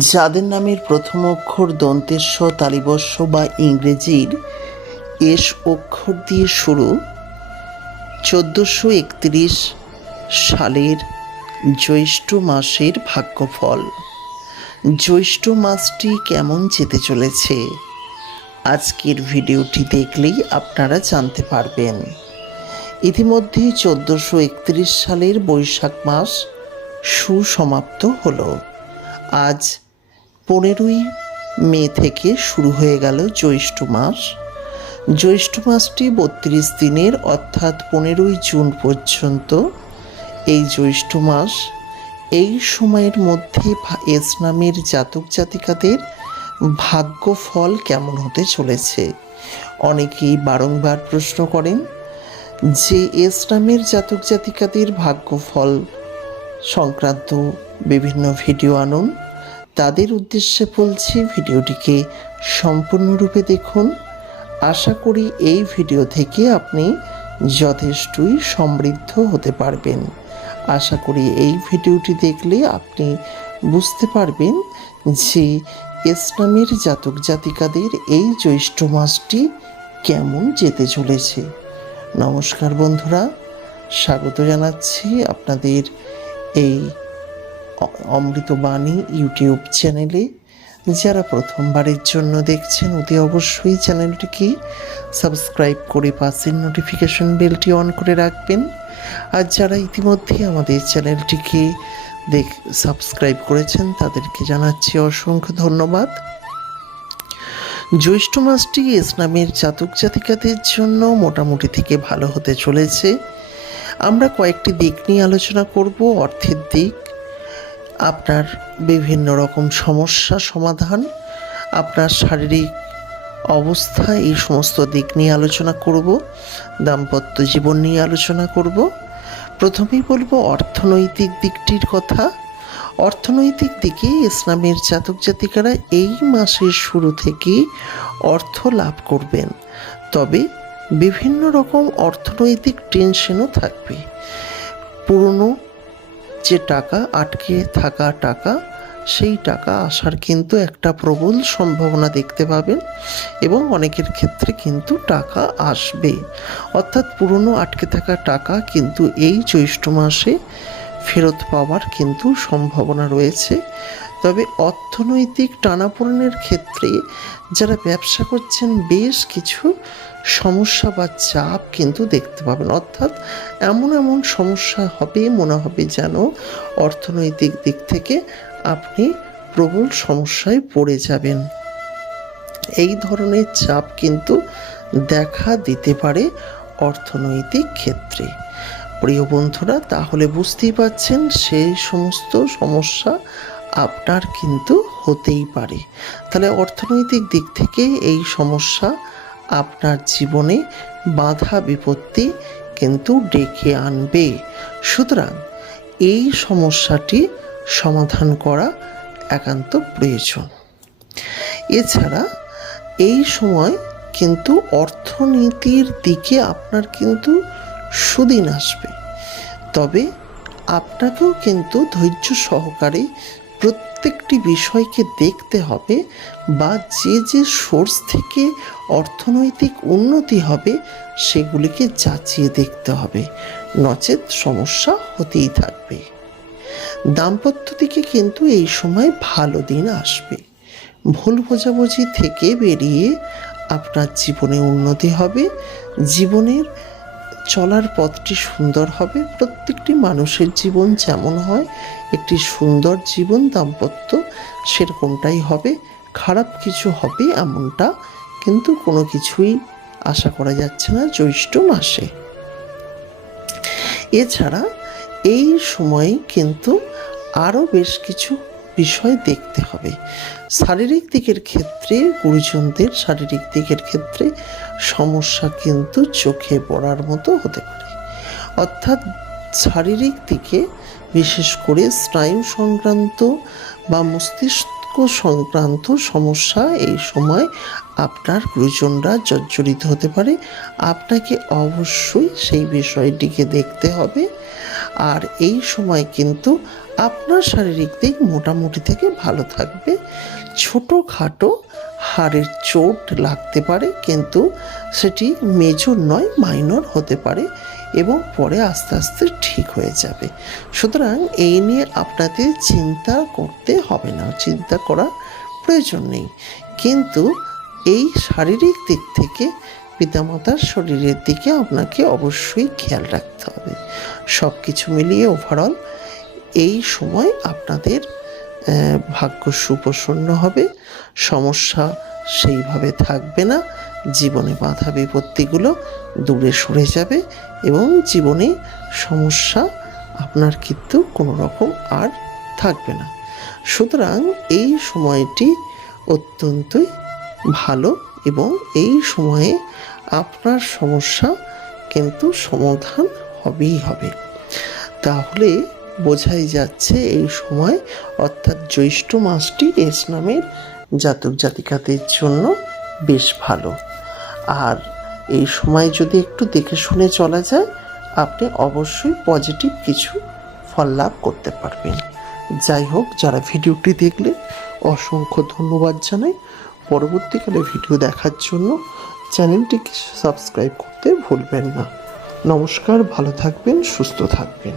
যাদের নামের প্রথম অক্ষর দন্তেস্ব তালিবস্য বা ইংরেজির এস অক্ষর দিয়ে শুরু, 1431 সালের জ্যৈষ্ঠ মাসের ভাগ্যফল। জ্যৈষ্ঠ মাসটি কেমন যেতে চলেছে আজকের ভিডিওটি দেখলেই আপনারা জানতে পারবেন। ইতিমধ্যে 1431 সালের বৈশাখ মাস সুসমাপ্ত হলো। আজ 15ই মে থেকে শুরু হয়ে গেল জ্যৈষ্ঠ মাস। জ্যৈষ্ঠ মাসটি 32 দিনের, অর্থাৎ 15ই জুন পর্যন্ত এই জ্যৈষ্ঠ মাস। এই সময়ের মধ্যে এস নামের জাতক জাতিকাদের ভাগ্যফল কেমন হতে চলেছে। অনেকেই বারংবার প্রশ্ন করেন যে এস নামের জাতক জাতিকাদের ভাগ্যফল সংক্রান্ত বিভিন্ন ভিডিও আনুন। তাদের উদ্দেশ্যে বলছি, ভিডিওটিকে সম্পূর্ণরূপে দেখুন। আশা করি এই ভিডিও থেকে আপনি যথেষ্টই সমৃদ্ধ হতে পারবেন। আশা করি এই ভিডিওটি দেখলে আপনি বুঝতে পারবেন যে এস নামের জাতক জাতিকাদের এই জ্যৈষ্ঠ মাসটি কেমন যেতে চলেছে। নমস্কার বন্ধুরা, স্বাগত জানাচ্ছি আপনাদের এই অমৃতবাণী ইউটিউব চ্যানেলে। যারা প্রথমবারের জন্য দেখছেন অতি অবশ্যই চ্যানেলটিকে সাবস্ক্রাইব করে পাশের নোটিফিকেশন বেলটি অন করে রাখবেন। আর যারা ইতিমধ্যে আমাদের চ্যানেলটিকে সাবস্ক্রাইব করেছেন তাদেরকে জানাচ্ছি অসংখ্য ধন্যবাদ। জ্যৈষ্ঠ মাসটি এস নামের জাতক জাতিকাদের জন্য মোটামুটি থেকে ভালো হতে চলেছে। আমরা কয়েকটি দিক নিয়ে আলোচনা করব। অর্থের দিক, আপনার বিভিন্ন রকম সমস্যা সমাধান, আপনার শারীরিক অবস্থা, এই সমস্ত দিক নিয়ে আলোচনা করব। দাম্পত্য জীবন নিয়ে আলোচনা করব। প্রথমেই বলবো অর্থনৈতিক দিকটির কথা। অর্থনৈতিক দিকে ইসলামের জাতক জাতিকারা এই মাসের শুরু থেকেই অর্থ লাভ করবেন, তবে বিভিন্ন রকম অর্থনৈতিক টেনশনও থাকবে। পুরনো যে টাকা, আটকে থাকা টাকা, সেই টাকা আসার কিন্তু একটা প্রবল সম্ভাবনা দেখতে পাবেন এবং অনেকের ক্ষেত্রে কিন্তু টাকা আসবে। অর্থাৎ পুরনো আটকে থাকা টাকা কিন্তু এই জ্যৈষ্ঠ মাসে ফেরত পাওয়ার কিন্তু সম্ভাবনা রয়েছে। তবে অর্থনৈতিক টানাপোড়েনের ক্ষেত্রে যারা ব্যবসা করছেন বেশ কিছু সমস্যা বা চাপ কিন্তু দেখতে পাবেন। অর্থাৎ এমন এমন সমস্যা হবে, মনে হবে যেন অর্থনৈতিক দিক থেকে আপনি প্রবল সমস্যায় পড়ে যাবেন। এই ধরনের চাপ কিন্তু দেখা দিতে পারে অর্থনৈতিক ক্ষেত্রে। প্রিয় বন্ধুরা, তাহলে বুঝতেই পারছেন সেই সমস্ত সমস্যা আপনার কিন্তু হতেই পারে। তাহলে অর্থনৈতিক দিক থেকে এই সমস্যা আপনার জীবনে বাধা বিপত্তি কিন্তু ডেকে আনবে। সুতরাং এই সমস্যাটি সমাধান করা একান্ত প্রয়োজন। এছাড়া এই সময় কিন্তু অর্থনীতির দিকে আপনার কিন্তু সুদিন আসবে, তবে আপনাকেও কিন্তু ধৈর্য সহকারে প্রত্যেকটি বিষয়কে দেখতে হবে, বা যে যে সোর্স থেকে অর্থনৈতিক উন্নতি হবে সেগুলিকে যাচিয়ে দেখতে হবে, নচেত সমস্যা হতেই থাকবে। দাম্পত্য দিকে কিন্তু এই সময় ভালো দিন আসবে। ভুল বোঝাবুঝি থেকে বেরিয়ে আপনার জীবনে উন্নতি হবে, জীবনের চলার পথটি সুন্দর হবে। প্রত্যেকটি মানুষের জীবন যেমন হয়, একটি সুন্দর জীবন দাম্পত্য সেরকমটাই হবে। খারাপ কিছু হবে এমনটা কিন্তু কোনো কিছুই আশা করা যাচ্ছে না জ্যৈষ্ঠ মাসে। এছাড়া এই সময়ে কিন্তু আরও বেশ কিছু বিষয় দেখতে হবে। শারীরিক দিকের ক্ষেত্রে, গুরুজনদের শারীরিক দিকের ক্ষেত্রে সমস্যা কিন্তু চোখে পড়ার মতো হতে পারে। অর্থাৎ শারীরিক দিকে বিশেষ করে স্নায়ু সংক্রান্ত বা মস্তিষ্ক সংক্রান্ত সমস্যা এই সময় আপনার গুরুজনরা জর্জরিত হতে পারে। আপনাকে অবশ্যই সেই বিষয়টিকে দেখতে হবে। আর এই সময় কিন্তু আপনার শারীরিক দিক মোটামুটি থেকে ভালো থাকবে। ছোটোখাটো হাড়ের চোট লাগতে পারে, কিন্তু সেটি মেজর নয়, মাইনর হতে পারে এবং পরে আস্তে আস্তে ঠিক হয়ে যাবে। সুতরাং এই নিয়ে আপনাদের চিন্তা করতে হবে না, চিন্তা করার প্রয়োজন নেই। কিন্তু এই শারীরিক দিক থেকে পিতামাতার শরীরের দিকে আপনাকে অবশ্যই খেয়াল রাখতে হবে। সব কিছু মিলিয়ে ওভারঅল এই সময় আপনাদের ভাগ্য সুপ্রসন্ন হবে, সমস্যা সেইভাবে থাকবে না, জীবনে বাধা বিপত্তিগুলো দূরে সরে যাবে এবং জীবনে সমস্যা আপনার কিন্তু কোনো রকম আর থাকবে না। সুতরাং এই সময়টি অত্যন্তই ভালো এবং এই সময়ে আপনার সমস্যা কিন্তু সমাধান হবেই হবে। তাহলে বোঝাই যাচ্ছে এই সময় অর্থাৎ জ্যৈষ্ঠ মাসটি এস নামের জাতক জাতিকাদের জন্য বেশ ভালো। আর এই সময় যদি একটু দেখে শুনে চলা যায়, আপনি অবশ্যই পজিটিভ কিছু ফল লাভ করতে পারবেন। যাই হোক, যারা ভিডিওটি দেখলে অসংখ্য ধন্যবাদ জানাই। পরবর্তীকালে ভিডিও দেখার জন্য চ্যানেলটিকে সাবস্ক্রাইব করতে ভুলবেন না। নমস্কার, ভালো থাকবেন, সুস্থ থাকবেন।